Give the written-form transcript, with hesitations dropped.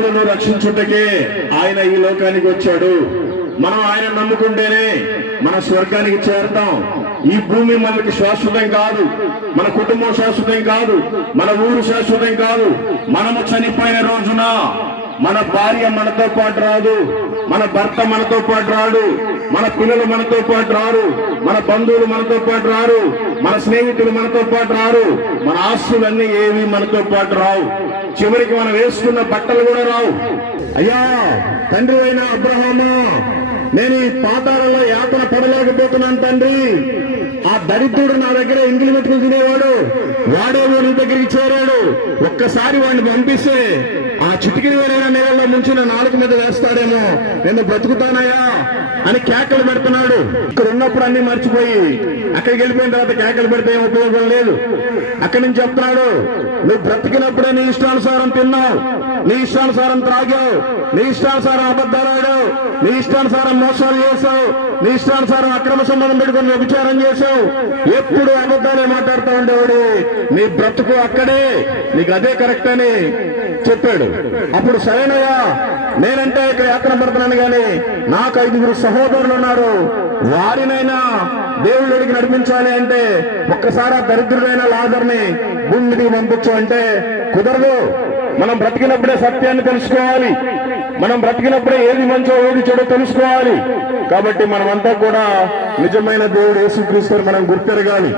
మానవులను రక్షించుటకే ఆయన ఈ లోకానికి వచ్చాడు. మనం ఆయన నమ్ముకుంటేనే మన స్వర్గానికి చేరతాం. ఈ భూమి మనకి శాశ్వతం కాదు, మన కుటుంబం శాశ్వతం కాదు, మన ఊరు శాశ్వతం కాదు. మనము చనిపోయిన రోజున మన భార్య మనతో పాటు రాదు, మన భర్త మనతో పాటు రాడు, మన పిల్లలు మనతో పాటు రారు, మన బంధువులు మనతో పాటు రారు, మన స్నేహితులు మనతో పాటు రారు, మన ఆస్తులన్నీ ఏవి మనతో పాటు రావు. చివరికి మనం వేసుకున్న బట్టలు కూడా రావు. అయ్యా తండ్రి అయిన అబ్రహాము, నేను ఈ పాతాళంలో యాతన పడలేకపోతున్నాను తండ్రి. ఆ దరిద్రుడు నా దగ్గర ఎంగిలి మెతుకులు తినేవాడు, వాడేమో నీ దగ్గరికి చేరాడు. ఒక్కసారి వాడిని పంపిస్తే ఆ చిటికిన వేరైనా నీళ్ళలో ముంచిన నాలుగు మీద వేస్తాడేమో, నేను బ్రతుకుతానయ్యా అని కేకలు పెడుతున్నాడు. ఇక్కడ ఉన్నప్పుడు అన్ని మర్చిపోయి అక్కడికి వెళ్ళిపోయిన తర్వాత కేకలు పెడితే ఏం ఉపయోగం లేదు. అక్కడి నుంచి చెప్తున్నాడు, నువ్వు బ్రతికినప్పుడే నీ ఇష్టానుసారం తిన్నావు, నీ ఇష్టానుసారం త్రాగావు, నీ ఇష్టానుసారం అబద్ధాలు ఆడావు, నీ ఇష్టానుసారం మోసాలు చేసావు, నీ ఇష్టానుసారం అక్రమ సంబంధం పెట్టుకుని వ్యభిచారం చేసావు, ఎప్పుడు అబద్ధాలే మాట్లాడుతూ ఉండేవాడు. నీ బ్రతుకు అక్కడే, నీకు అదే కరెక్ట్ అని చెప్పాడు. అప్పుడు సరేనయ్యా, నేనంటే ఇక్కడ యాత్ర పడుతున్నాను కానీ నాకు 5 సహోదరులు ఉన్నారు, వారినైనా దేవుడికి నడిపించాలి అంటే ఒక్కసారి ఆ దరిద్రుడైన లాజర్ని భూమి మీదకి పంపించు అంటే కుదరదు. మనం బ్రతికినప్పుడే సత్యాన్ని తెలుసుకోవాలి, మనం బ్రతికినప్పుడే ఏది మంచో ఏది చెడో తెలుసుకోవాలి. కాబట్టి మనమంతా కూడా నిజమైన దేవుడు యేసుక్రీస్తుని మనం గుర్తెరగాలి.